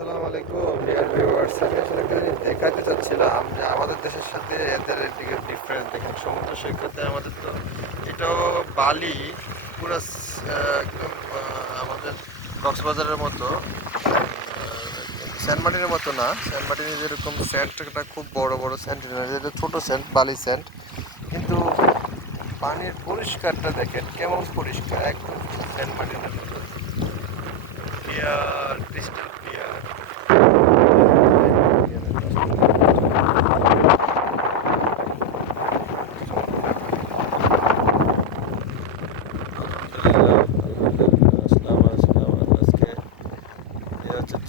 আসসালামু আলাইকুম dear viewers. আমি আসলে একটা জিনিস দেখাতে চাচ্ছিলাম যে আমাদের দেশের সাথে এদের দিকে ডিফারেন্স দেখেন। সমুদ্র সৈকতে আমাদের তো এটাও বালি পুরো একদম আমাদের কক্সবাজারের মতো সেন্ট মার্টিনের মতো না। সেন্ট মার্টিনে যেরকম স্যান্ডটা খুব বড় বড় স্যান্ড, এটা ছোট স্যান্ড, বালি স্যান্ড, কিন্তু পানির পরিষ্কারটা দেখেন কেমন পরিষ্কার, একদম সেন্ট মার্টিনের মতো ক্লিয়ার, ক্রিস্টাল ক্লিয়ার।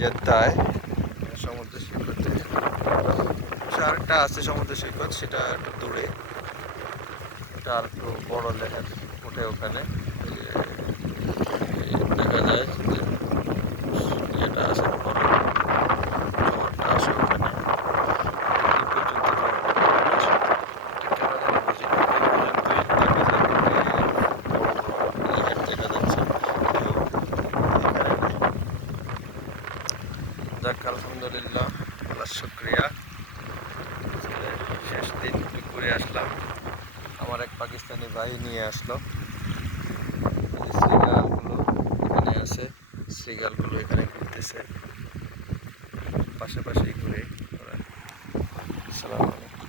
জেদ্দায় সমুদ্র সৈকতে আরেকটা আছে সমুদ্র সৈকত, সেটা একটু দূরে, এটা আর একটু বড় লেখা ওঠে ওখানে। দেখা যায় যেটা আছে বড় শহরটা আছে ওখানে। যাক, আলহামদুলিল্লাহ, আল্লাহ শুক্রিয়া। শেষ দিন ঘুরে আসলাম। আমার এক পাকিস্তানি ভাই নিয়ে আসলো শ্রীগালগুলো, এখানে আছে শ্রীগালগুলো, এখানে ঘুরতেছে, পাশাপাশি ঘুরে ওরা। আসসালামু আলাইকুম।